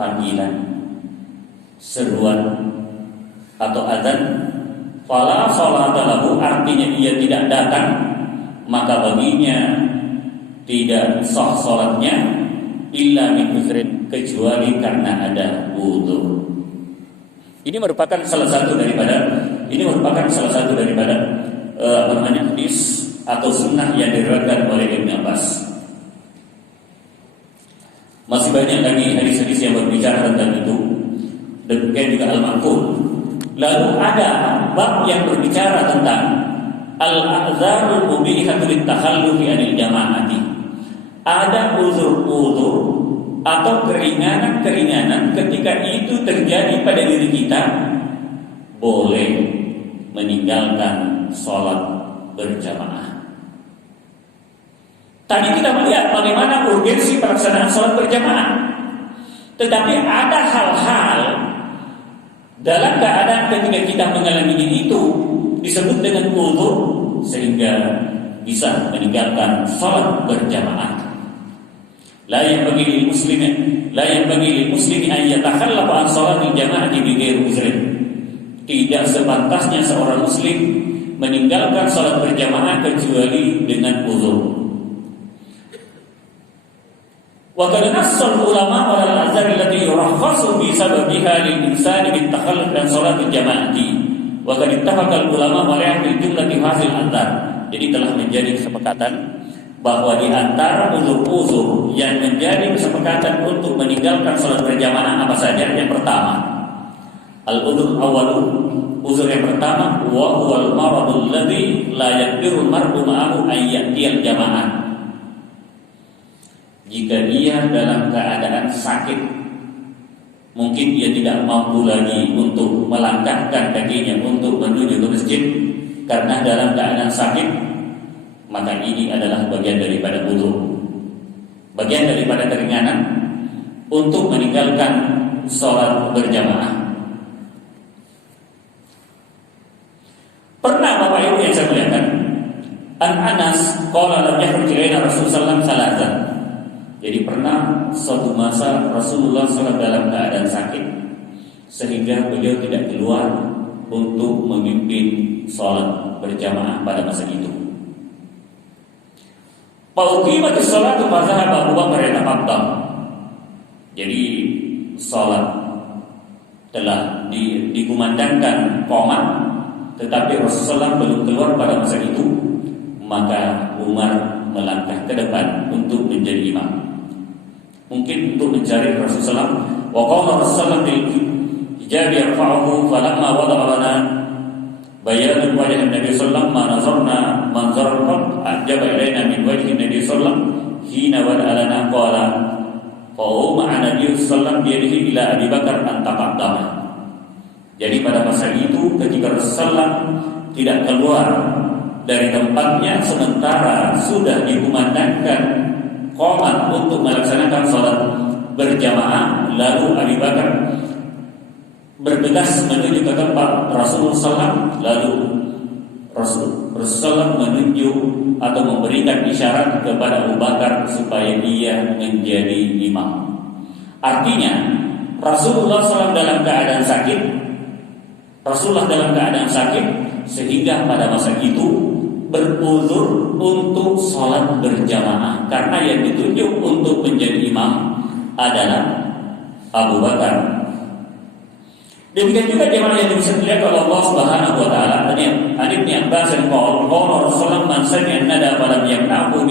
panggilan, seruan atau adzan, fala sholata lahu, artinya ia tidak datang, maka baginya tidak sah salatnya, illa min uzrin, kecuali karena ada uzur. Ini merupakan salah satu daripada hadis atau sunnah yang diriwayatkan oleh Ibnu Abbas. Masih banyak lagi hadis-hadis yang berbicara tentang itu. Demikian juga Al-Ma'qul. Lalu ada bab yang berbicara tentang al-a'dzarul mubihatu litakhallufi 'anil jama'ati. Ada uzur-uzur atau keringanan-keringanan ketika itu terjadi pada diri kita, boleh meninggalkan sholat berjamaah. Tadi kita melihat bagaimana urgensi pelaksanaan sholat berjamaah. Tetapi ada hal-hal dalam keadaan ketika kita mengalami itu disebut dengan uzur sehingga bisa meninggalkan sholat berjamaah. La yanbaghi lil muslimi an yatakhallafa an sholatil jama'ati bighairi uzrin. Tidak sepantasnya seorang muslim meninggalkan sholat berjamaah kecuali dengan uzur. Wa qad nassal ulama ala al-azhar allati yurakhkhasu bi sababiha lil insani bit takhalluf an sholatil jama'ati. Wa qad ittafaqa al-ulama wa ya'ti jumlati hadhil azhar. Jadi telah menjadi kesepakatan bahwa di antara uzur-uzur yang menjadi kesepakatan untuk meninggalkan salat berjamaah apa saja? Yang pertama, al-uzur awwalu, uzur yang pertama, wa huwal maradul ladzi la yaqdiru al-mar'u ma'ahu an ya'tiyal jamaah. Jika dia dalam keadaan sakit, mungkin dia tidak mampu lagi untuk melangkahkan kakinya untuk menuju ke masjid karena dalam keadaan sakit, maka ini adalah bagian daripada uzur, bagian daripada keringanan untuk meninggalkan sholat berjamaah. Pernah Bapak Ibu yang saya muliakan, Anas qala lam yakhruj ilaina Rasulullah sallallahu alaihi wasallam. Jadi pernah suatu masa Rasulullah SAW dalam keadaan sakit sehingga beliau tidak keluar untuk memimpin sholat berjamaah pada masa itu. Fauqimatis sholatu fa dhahaba Abu Bakar yataqaddam. Jadi salat telah dikumandangkan qomat, tetapi Rasulullah belum keluar pada masa itu, maka Umar melangkah ke depan untuk menjadi imam. Mungkin untuk mencari Rasulullah. Wa qala Rasulullah bil hijab yarfa'uhu falamma wada'a lana bayanul wajh Nabi sallallahu ma nazarna manzar qad ajaba ilaina min wajhi Nabi sallallahu hina wada'alana qala fa umma Nabi sallallahu biyadihi ila Abi Bakar an taqaddama. Jadi pada masa itu ketika Rasulullah tidak keluar dari tempatnya sementara sudah dikumandangkan qomat untuk melaksanakan salat berjamaah, lalu Abi Bakar bergegas menuju ke tempat Rasulullah SAW, lalu Rasulullah menunjuk atau memberikan isyarat kepada Abu Bakar supaya ia menjadi imam. Artinya Rasulullah SAW dalam keadaan sakit sehingga pada masa itu beruzur untuk sholat berjamaah karena yang ditunjuk untuk menjadi imam adalah Abu Bakar. Demikian juga jemaah yang bisa dilihat oleh Allah Subhanahu wa taala. Ibnu Abbas qala Rasulullah man sami'a nada falam yamna'hu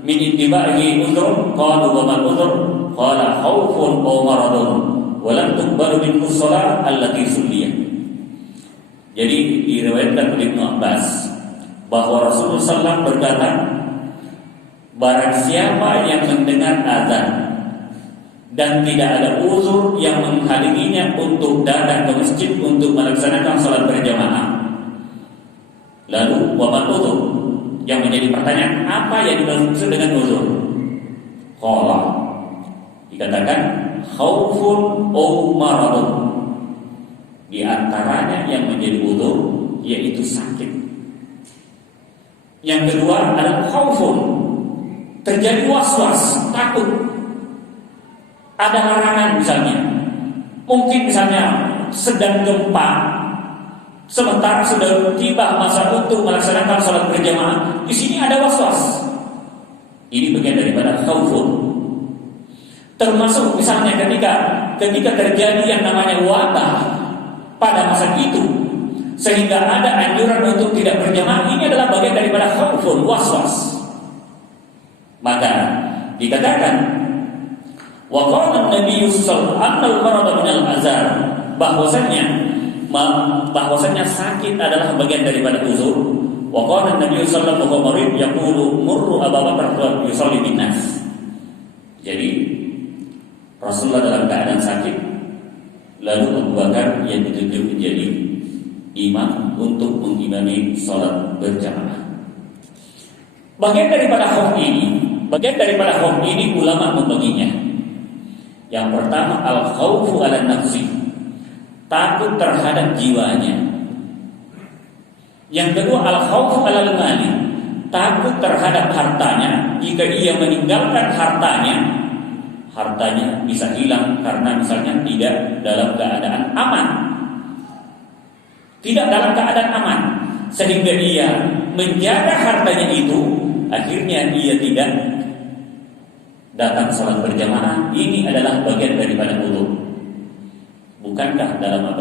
min ittiba'ihi uzur qalu wa man uzur qala khaufun aw maradun wa lam tuqbalu minhu shalah allati sulliyat. Jadi diriwayatkan oleh Ibnu Abbas bahwa Rasulullah SAW berkata, barang siapa yang mendengar azan dan tidak ada uzur yang menghalanginya untuk datang ke masjid untuk melaksanakan salat berjamaah. Lalu waman uzur, yang menjadi pertanyaan, apa yang dimaksud dengan uzur? Qala, dikatakan khaufun aw maradun. Di antaranya yang menjadi uzur yaitu sakit. Yang kedua adalah khaufun, terjadi was-was, takut. ada larangan misalnya. Mungkin misalnya sedang gempa, sementara sudah tiba masa untuk melaksanakan sholat berjamaah, di sini ada waswas. Ini bagian daripada khaufun. Termasuk misalnya ketika terjadi yang namanya wabah pada masa itu, sehingga ada anjuran untuk tidak berjamaah, ini adalah bagian daripada khaufun, waswas. Maka dikatakan wa qala an-nabiy sallallahu alaihi wasallam minal azar, bahwasanya sakit adalah bagian daripada uzur. Wa qala an-nabiy sallallahu alaihi wasallam yaqulu murru Abu Bakar yusalli bin nas. Jadi Rasulullah dalam keadaan sakit, lalu Abu Bakar yang ditunjuk menjadi imam untuk mengimami sholat berjamaah. Bagian daripada khauf ini ulama membaginya. Yang pertama al-khaufu ala nafsi, takut terhadap jiwanya. Yang kedua al-khaufu ala mali, takut terhadap hartanya. Jika ia meninggalkan hartanya bisa hilang karena misalnya tidak dalam keadaan aman. Tidak dalam keadaan aman, sehingga ia menjaga hartanya itu, akhirnya ia tidak datang sholat berjamaah. Ini adalah bagian daripada uzur. Bukankah dalam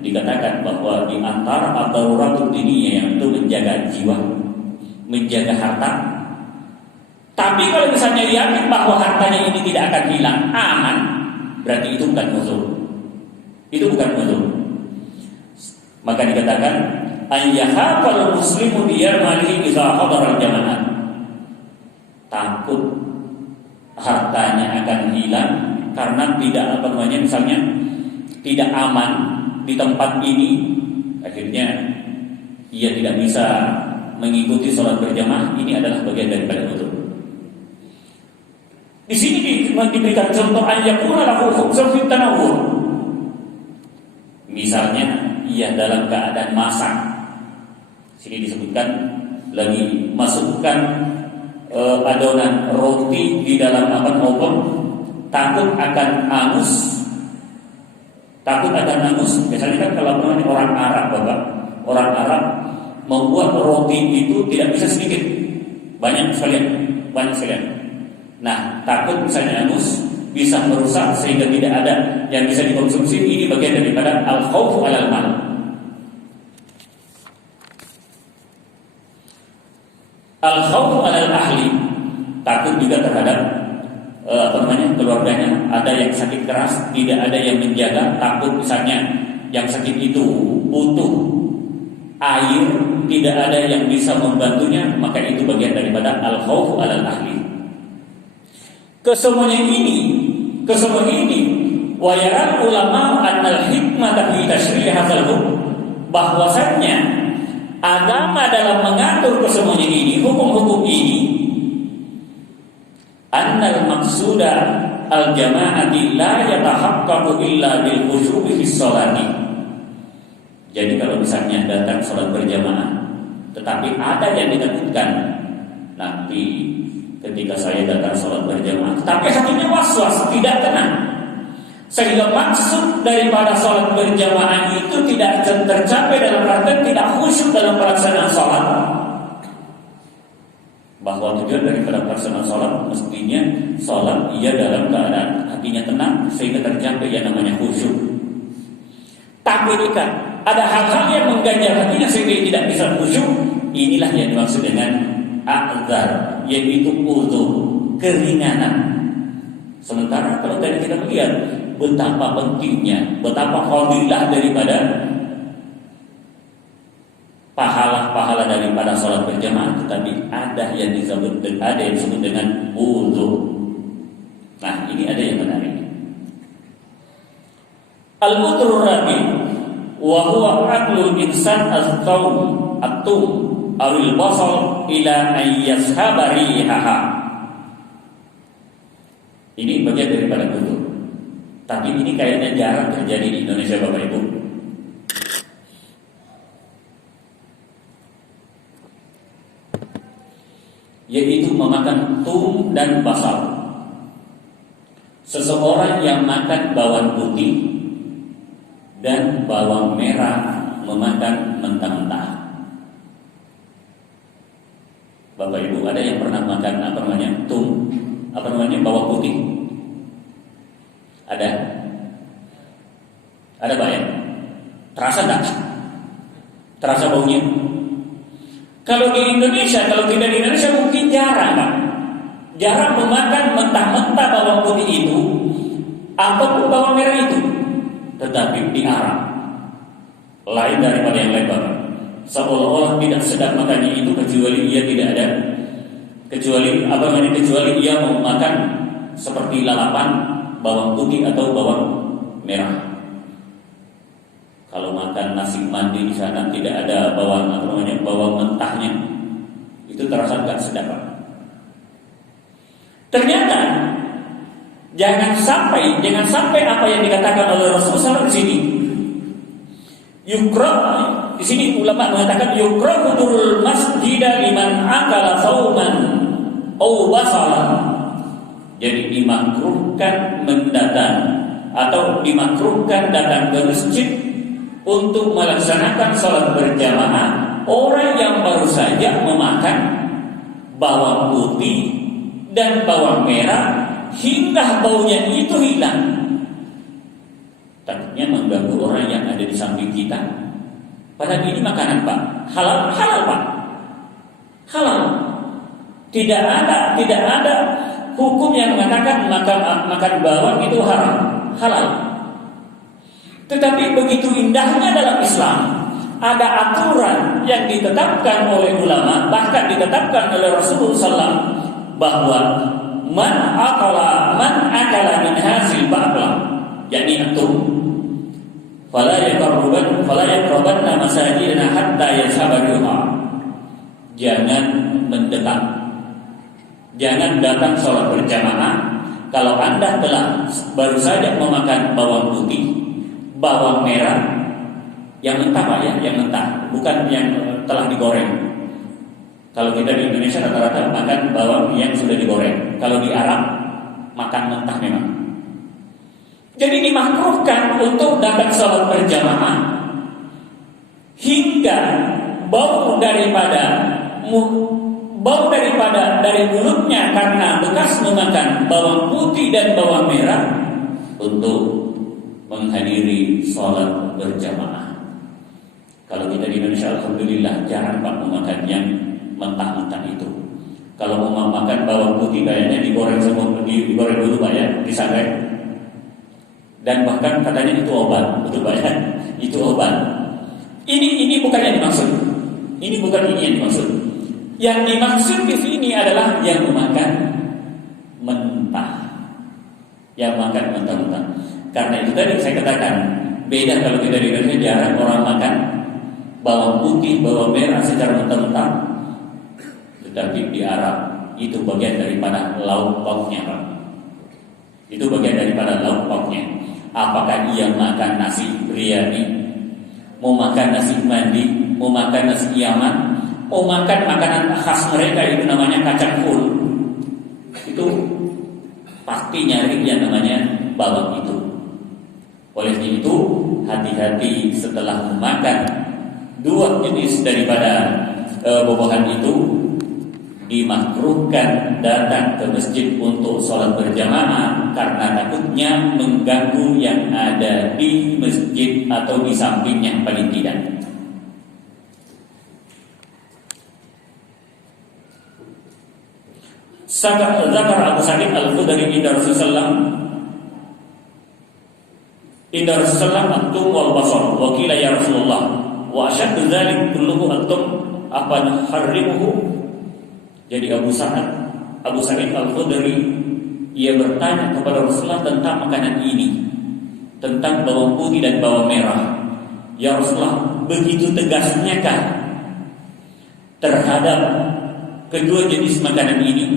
dikatakan bahwa di antara ad-daruratud diniyah yang itu menjaga jiwa, menjaga harta. Tapi kalau misalnya yakin bahwa hartanya ini tidak akan hilang, aman, berarti itu bukan uzur. Itu bukan uzur. Maka dikatakan ayyahaqal muslimu biyamalihi idza hadara al-jamaah. Takut hartanya akan hilang karena tidak misalnya tidak aman di tempat ini, akhirnya ia tidak bisa mengikuti sholat berjamaah. Ini adalah bagian daripada uzur. Di sini diberikan contoh ayyakuna lahu khubzun fit tanawwur. Misalnya ia dalam keadaan masak. Sini disebutkan lagi masukkan adonan roti di dalam obor, takut akan angus. Biasanya kan kalau orang Arab, orang Arab membuat roti itu tidak bisa sedikit, banyak sekalian. Nah, takut misalnya angus bisa merusak sehingga tidak ada yang bisa dikonsumsi. Ini bagian daripada al-khaufu 'alal mal. Al-khaufu 'alal ahli, takut juga terhadap keluarganya. Ada yang sakit keras, tidak ada yang menjaga, takut misalnya yang sakit itu butuh air, tidak ada yang bisa membantunya, maka itu bagian daripada al-khaufu 'alal ahli. Kesemua ini wa yaral ulama annal hikmata fi tasyri' hadzal hukum, bahwasannya agama dalam mengatur kesemuanya ini, hukum-hukum ini, annal maqsuda al jama'ati la yatahaqqaqu illa bil khushu'i fi sholati. Jadi kalau misalnya datang sholat berjamaah tetapi ada yang ditakutkan, nanti ketika saya datang sholat berjamaah tapi hatinya was-was, tidak tenang, sehingga maksud daripada sholat berjamaah itu tidak tercapai, dalam arti tidak khusyuk dalam pelaksanaan sholat. Bahwa tujuan daripada pelaksanaan sholat mestinya sholat ia dalam keadaan hatinya tenang sehingga tercapai yang namanya khusyuk. Tapi jika ada hal-hal yang mengganjal hatinya sehingga tidak bisa khusyuk, inilah yang dimaksud dengan a'dzar, yaitu uzur, keringanan. Sementara kalau tadi kita melihat betapa pentingnya, betapa fadilah daripada pahala daripada sholat berjamaah, tetapi ada yang disebut dengan uzur. Nah, ini ada yang menarik. Al-udhrur rabi wa huwa aqlul insan az-thawm at-tum awil basal ila an yashaba rihaha. Ini bagian daripada uzur. Tapi ini kayaknya jarang terjadi di Indonesia, Bapak Ibu. Yaitu memakan tum dan basal. seseorang yang makan bawang putih dan bawang merah memakan mentah-mentah. Bapak Ibu, ada yang pernah makan bawang putih? Ada? Ada Pak ya? Terasa enggak? Terasa baunya? Kalau di Indonesia, kalau tidak di Indonesia mungkin jarang Pak. Jarang memakan mentah-mentah bawang putih itu ataupun bawang merah itu. Tetapi di Arab lain daripada yang lebar, seolah-olah tidak sedang makannya itu kecuali ia mau makan seperti lalapan bawang putih atau bawang merah. Kalau makan nasi mandi di sana tidak ada bawang mentahnya, itu terasa enggak sedap. Ternyata jangan sampai apa yang dikatakan oleh Rasulullah di sini. Di sini ulama mengatakan yukrah hudurul masjid liman akala sauman aw basalan. Jadi dimakruhkan datang ke masjid untuk melaksanakan sholat berjamaah orang yang baru saja memakan bawang putih dan bawang merah hingga baunya itu hilang. Takutnya mengganggu orang yang ada di samping kita. Padahal ini makanan Pak, halal Pak, halal. Tidak ada hukum yang mengatakan makan bawang itu haram, halal. Tetapi begitu indahnya dalam Islam, ada aturan yang ditetapkan oleh ulama, bahkan ditetapkan oleh Rasulullah SAW, bahwa man akala min hasil ba'la, yakni antum, fala yaqrabanna masajidana hatta yashabaduha. Jangan mendekat, jangan datang sholat berjamaah kalau Anda telah baru saja memakan bawang putih, bawang merah yang mentah Pak ya, yang mentah, bukan yang telah digoreng. Kalau kita di Indonesia rata-rata makan bawang yang sudah digoreng. Kalau di Arab makan mentah memang. Jadi dimakruhkan untuk datang sholat berjamaah hingga bau dari mulutnya karena bekas memakan bawang putih dan bawang merah untuk menghadiri sholat berjamaah. Kalau kita di Indonesia alhamdulillah jarang Pak memakan yang mentah-mentah itu. Kalau mau makan bawang putih kayaknya digoreng dulu Pak ya, disangrai. Dan bahkan katanya itu obat, betul Pak ya? Itu obat. Ini bukan yang dimaksud. Ini bukan ini yang dimaksud. Yang dimaksud di sini adalah yang memakan mentah. Yang makan mentah-mentah. Karena itu tadi saya katakan, beda kalau kita di Indonesia jarang orang makan bawang putih, bawang merah secara mentah-mentah. Tetapi di Arab itu bagian daripada lauk pauknya Pak. Itu bagian daripada lauk pauknya. Apakah ia makan nasi biryani, mau makan nasi mandi, mau makan nasi Yaman, mau makan makanan khas mereka itu namanya kacang full, itu pasti nyari yang namanya bawang itu. Oleh itu hati-hati setelah memakan dua jenis daripada buah-buahan itu. Dimakruhkan datang ke masjid untuk sholat berjamaah karena takutnya mengganggu yang ada di masjid atau di sampingnya paling tidak. Zakar Abu Sa'id Al-Khudri inda Rasulullah antum wal basar wa qila ya Rasulullah wa ashaddu dzalik kulluhu antum apa nuharrimuhu. Jadi Abu Sa'id Al-Khudri ia bertanya kepada Rasulullah tentang makanan ini, tentang bawang putih dan bawang merah. Ya Rasulullah, begitu tegasnya kah terhadap kedua jenis makanan ini?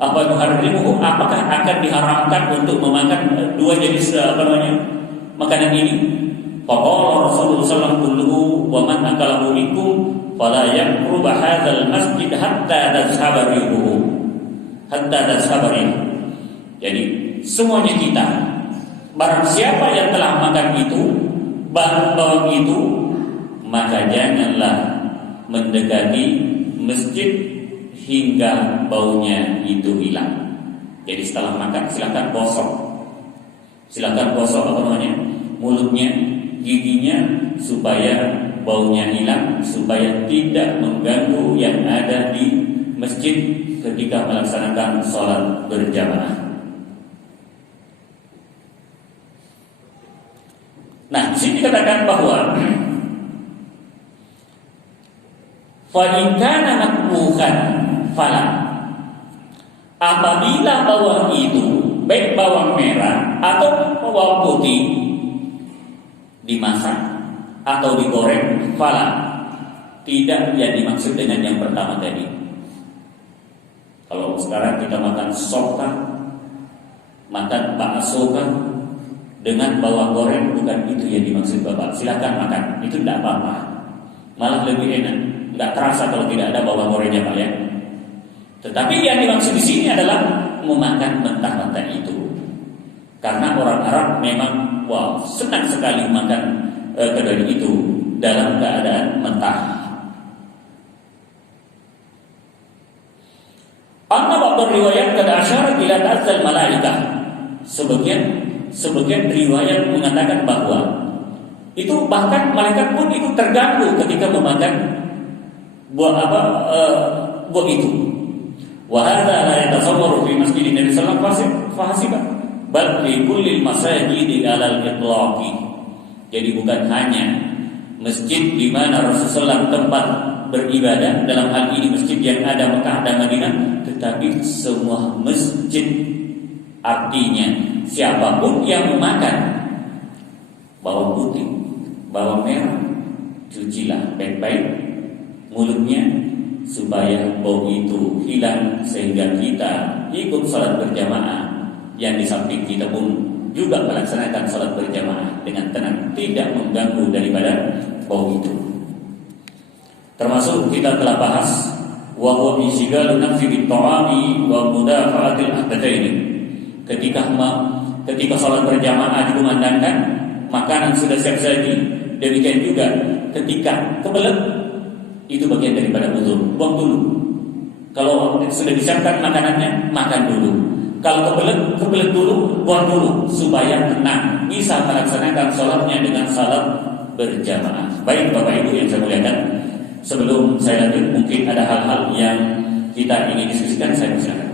Apakah akan diharamkan untuk memakan dua jenis makanan ini? Faqala Rasulullah sallallahu alaihi wasallam wa man akalahu minkum fala yaqrub hadzal masjid hatta tadhhaba rihuhu. Jadi semuanya kita. Barang siapa yang telah makan itu, bawang itu, maka janganlah mendekati masjid hingga baunya itu hilang. Jadi setelah makan silakan gosok mulutnya, giginya, supaya baunya hilang, supaya tidak mengganggu yang ada di masjid ketika melaksanakan sholat berjamaah. Nah, di sini dikatakan bahwa fa in kana makruhan fala, apabila bawang itu baik bawang merah atau bawang putih dimasak atau digoreng, fala, tidak yang dimaksud dengan yang pertama tadi. Kalau sekarang kita makan sop kah, makan bakso kah, dengan bawang goreng, bukan itu yang dimaksud Bapak. Silakan makan, itu tidak apa-apa, malah lebih enak, nggak terasa kalau tidak ada bawang gorengnya Pak ya. Tetapi yang dimaksud di sini adalah memakan mentah-mentah itu, karena orang Arab memang senang sekali makan kedelai itu dalam keadaan mentah. Anna ba'd riwayat qad asyarat ila ta'zal malaikah. Sebagian riwayat mengatakan bahwa itu bahkan malaikat pun itu terganggu ketika memakan buah itu. Wa hadza la yatasawwaru fi masjidin Nabi sallallahu alaihi wasallam fahasiba bal fi kulli masajidi alal itlaqi. Jadi bukan hanya masjid di mana Rasulullah tempat beribadah, dalam hal ini masjid yang ada Mekah dan Madinah, tetapi semua masjid. Artinya siapapun yang memakan bawang putih, bawang merah, cucilah baik-baik mulutnya supaya bau itu hilang, sehingga kita ikut salat berjamaah. Yang di samping kita pun juga melaksanakan salat berjamaah dengan tenang, tidak mengganggu daripada bau itu. Termasuk kita telah bahas wa huwa insyighalun nafsi bit-ta'ami wa mudafa'atil ahdatsaihi. Ketika salat berjamaah dikumandangkan, makanan sudah siap saji. Demikian juga ketika kebelet, itu bagian daripada uzur, buang dulu. Kalau sudah disiapkan makanannya, makan dulu. Kalau kebelet dulu, buang dulu, supaya tenang, bisa melaksanakan salatnya dengan salat berjamaah. Baik Bapak Ibu yang saya muliakan, sebelum saya lanjut, mungkin ada hal-hal yang kita ingin diskusikan, saya persilakan.